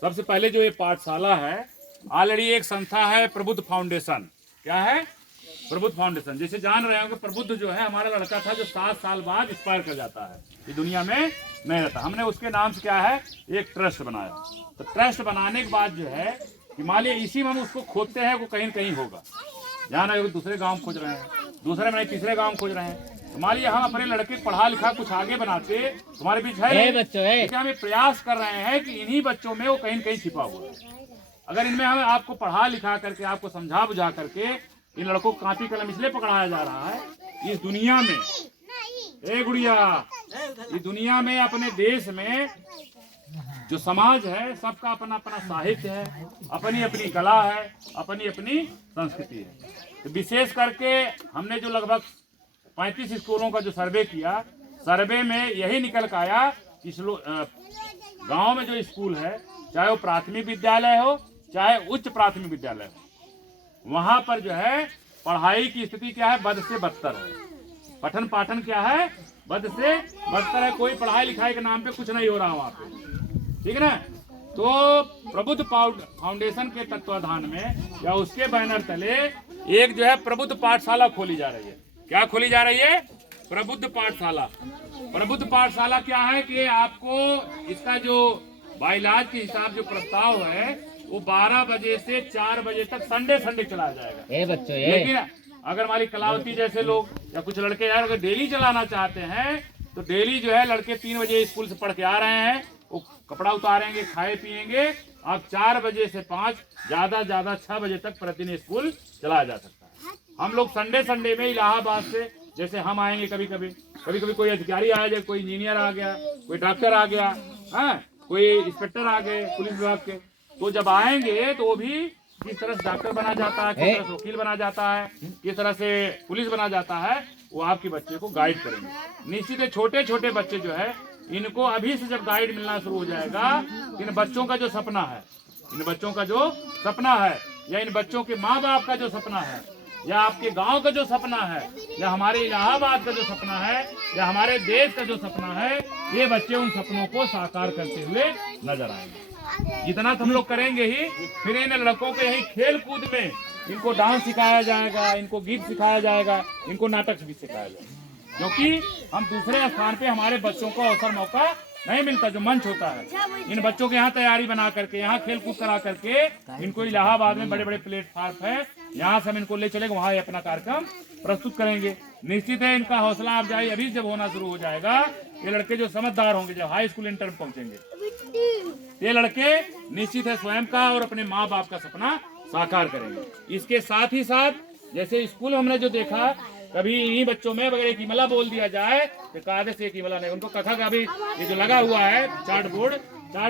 सबसे पहले जो ये पाठशाला है, ऑलरेडी एक संस्था है प्रबुद्ध फाउंडेशन। क्या है? प्रबुद्ध फाउंडेशन। जैसे जान रहे हो कि प्रबुद्ध जो है हमारा लड़का था जो 7 साल बाद एक्सपायर कर जाता है, ये दुनिया में नहीं रहता। हमने उसके नाम से क्या है, एक ट्रस्ट बनाया। तो ट्रस्ट बनाने के बाद जो है कि मान लिया इसी में हम उसको खोजते हैं, वो कहीं न कहीं होगा। जान रहे हो, दूसरे गाँव खोज रहे हैं, दूसरे में नहीं तीसरे गाँव खोज रहे हैं। तो मान लिया हम अपने लड़के पढ़ा लिखा कुछ आगे बनाते, तुम्हारे बीच है बच्चों है, लेकिन हम ये प्रयास कर रहे हैं कि इन्हीं बच्चों में वो कहीं न कहीं छिपा हुआ है। अगर इनमें हमें आपको पढ़ा लिखा करके, आपको समझा बुझा करके इन लड़कों को कापी कलम इसलिए पकड़ाया जा रहा है, इस दुनिया में ए गुड़िया, इस दुनिया में अपने देश में जो समाज है सबका अपना अपना साहित्य है, अपनी अपनी कला है, अपनी अपनी संस्कृति है। तो विशेष करके हमने जो लगभग 35 स्कूलों का जो सर्वे किया, सर्वे में यही निकल कर आया कि गांव में जो स्कूल है, चाहे वो प्राथमिक विद्यालय हो चाहे उच्च प्राथमिक विद्यालय हो, वहां पर जो है पढ़ाई की स्थिति क्या है, बद से बदतर है। पठन पाठन क्या है, बद से बदतर है। कोई पढ़ाई लिखाई के नाम पे कुछ नहीं हो रहा वहां पे, ठीक है ना। तो प्रबुद्ध फाउंडेशन के तत्वाधान में या उसके बैनर तले एक जो है प्रबुद्ध पाठशाला खोली जा रही है। क्या खोली जा रही है? प्रबुद्ध पाठशाला। प्रबुद्ध पाठशाला क्या है कि आपको इसका जो बाइलाज के हिसाब जो प्रस्ताव है वो 12 बजे से 4 बजे तक संडे चलाया जाएगा। बच्चों लेकिन अगर हमारी कलावती जैसे लोग या कुछ लड़के यार अगर डेली चलाना चाहते हैं तो डेली जो है लड़के 3 बजे स्कूल से पढ़ के आ रहे हैं, वो कपड़ा उतारेंगे, खाए पिएंगे, आप 4 बजे से 5 ज्यादा 6 बजे तक प्रतिदिन स्कूल चलाया जा सकता है। हम लोग संडे में इलाहाबाद से जैसे हम आएंगे, कभी कभी कोई अधिकारी आ जाए, कोई इंजीनियर आ गया, कोई डॉक्टर आ गया, हाँ, कोई इंस्पेक्टर आ गए पुलिस विभाग के, तो जब आएंगे तो वो भी किस तरह से डॉक्टर बना जाता है, किस तरह से वकील बना जाता है, किस तरह से पुलिस बना जाता है, वो आपके बच्चे को गाइड करेंगे। निश्चित है छोटे छोटे बच्चे जो है इनको अभी से जब गाइड मिलना शुरू हो जाएगा, इन बच्चों का जो सपना है, इन बच्चों का जो सपना है या इन बच्चों के माँ बाप का जो सपना है या आपके गांव का जो सपना है या हमारे इलाहाबाद का जो सपना है या हमारे देश का जो सपना है, ये बच्चे उन सपनों को साकार करते हुए नजर आएंगे। जितना हम लोग करेंगे ही, फिर इन लड़कों को यही खेल कूद में इनको डांस सिखाया जाएगा, इनको गीत सिखाया जाएगा, इनको नाटक भी सिखाया जाएगा, क्योंकि हम दूसरे स्थान पे हमारे बच्चों को अवसर मौका नहीं मिलता। जो मंच होता है इन बच्चों के यहाँ तैयारी बना करके, यहाँ खेल कूद करा करके इनको इलाहाबाद में बड़े बड़े प्लेटफॉर्म है, यहाँ से हम इनको ले चलेंगे, वहाँ अपना कार्यक्रम प्रस्तुत करेंगे। निश्चित है इनका हौसला अफजाई अभी जब होना शुरू हो जाएगा, ये लड़के जो समझदार होंगे, जब हाई स्कूल इंटर में पहुंचेंगे, ये लड़के निश्चित है स्वयं का और अपने माँ बाप का सपना साकार करेंगे। इसके साथ ही साथ जैसे स्कूल हमने जो देखा, कभी इन्हीं बच्चों में अगर एक इमला बोल दिया जाए तो कागज से एक इमला नहीं, उनको कथा का भी ये जो लगा हुआ है चार्ट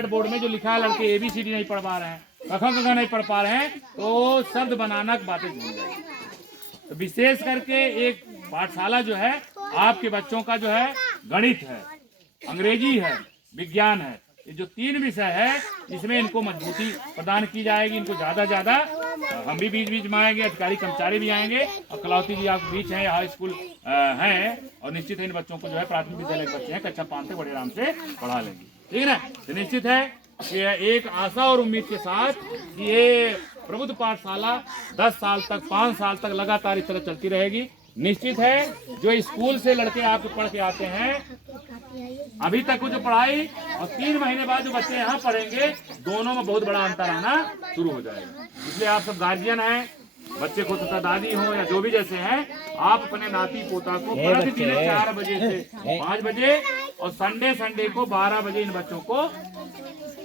बोर्ड में जो लिखा है, लड़के ABCD नहीं पढ़ पा रहे हैं, कथा नहीं पढ़ पा रहे हैं, तो शब्द बनाना की बातें भूल जाएगी। तो विशेष करके एक पाठशाला जो है आपके बच्चों का जो है गणित है, अंग्रेजी है, विज्ञान है, ये जो 3 विषय है इसमें इनको मजबूती प्रदान की जाएगी। इनको ज्यादा हम भी बीच में आएंगे, अधिकारी कर्मचारी भी आएंगे और कलावती जी आपके बीच हैं, हाई स्कूल हैं, और निश्चित है इन बच्चों को जो है प्राथमिक विद्यालय के बच्चे हैं, कक्षा 5 तक बड़े आराम से पढ़ा लेंगे, ठीक है ना। तो निश्चित है कि एक आशा और उम्मीद के साथ कि ये प्रबुद्ध पाठशाला 10 साल तक 5 साल तक लगातार इस तरह चलती रहेगी। निश्चित है जो स्कूल से लड़के आपके पढ़ के आते हैं, अभी तक वो जो पढ़ाई और 3 महीने बाद जो बच्चे यहाँ पढ़ेंगे, दोनों में बहुत बड़ा अंतर आना शुरू हो जाएगा। इसलिए आप सब गार्जियन हैं, बच्चे को तथा दादी हो या जो भी जैसे हैं, आप अपने नाती पोता को प्रतिदिन 4 बजे से 5 बजे और संडे को 12 बजे इन बच्चों को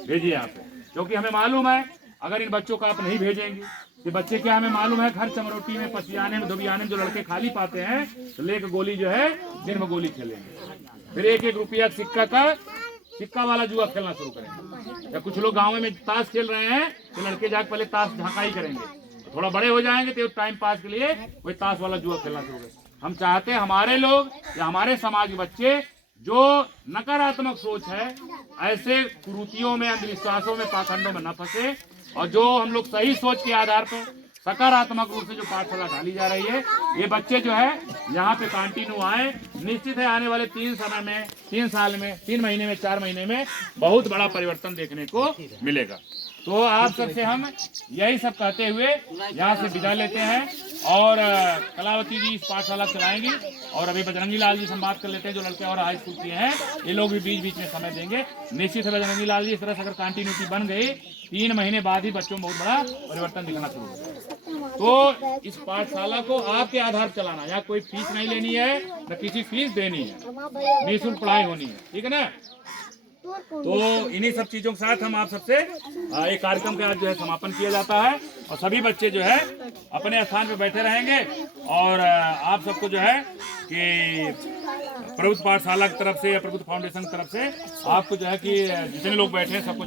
भेजिए यहाँ पे, क्योंकि हमें मालूम है अगर इन बच्चों को आप नहीं भेजेंगे ये बच्चे क्या, हमें मालूम है घर चमरोटी में, पसियाने में, धोबियाने में जो लड़के खाली पाते हैं तो लेकर गोली जो है दिन में गोली खेलेंगे, फिर 1-1 रुपया सिक्का वाला जुआ खेलना शुरू करेंगे। या कुछ लोग गाँव में ताश खेल रहे हैं तो लड़के जाकर पहले ताश झांकाई करेंगे, थोड़ा बड़े हो जाएंगे तो टाइम पास के लिए कोई ताश वाला जुआ खेलना शुरू करें। हम चाहते हैं हमारे लोग या हमारे समाज के बच्चे जो नकारात्मक सोच है, ऐसे कुरीतियों में, अंधविश्वासों में, पाखंडों में न फंसे, और जो हम लोग सही सोच के आधार पर, सकारात्मक रूप से जो पाठशाला ढाली जा रही है, ये बच्चे जो है यहाँ पे कंटिन्यू आए, निश्चित है आने वाले 3 साल में 3 महीने में 4 महीने में बहुत बड़ा परिवर्तन देखने को मिलेगा। तो आप सबसे हम यही सब कहते हुए यहाँ से विदा लेते हैं और कलावती जी इस पाठशाला चलाएंगी और अभी बजरंगी लाल जी से बात कर लेते हैं जो लड़के और हाई स्कूल के हैं, ये लोग भी बीच बीच में समय देंगे। निश्चित है बजरंगी लाल जी इस तरह से अगर कंटिन्यूटी बन गई 3 महीने बाद ही बच्चों में बहुत बड़ा परिवर्तन दिखना शुरू होगा। तो इस पाठशाला को आपके आधार पर चलाना, यहाँ कोई फीस नहीं लेनी है न किसी फीस देनी है, निःशुल्क पढ़ाई होनी है, ठीक है ना। तो इन्हीं सब चीजों के साथ हम आप सबसे एक कार्यक्रम का आज जो है समापन किया जाता है और सभी बच्चे जो है अपने स्थान पे बैठे रहेंगे और आप सबको जो है कि प्रबुद्ध पाठशाला की तरफ से या प्रबुद्ध फाउंडेशन की तरफ से आपको जो है कि जितने लोग बैठे हैं सबको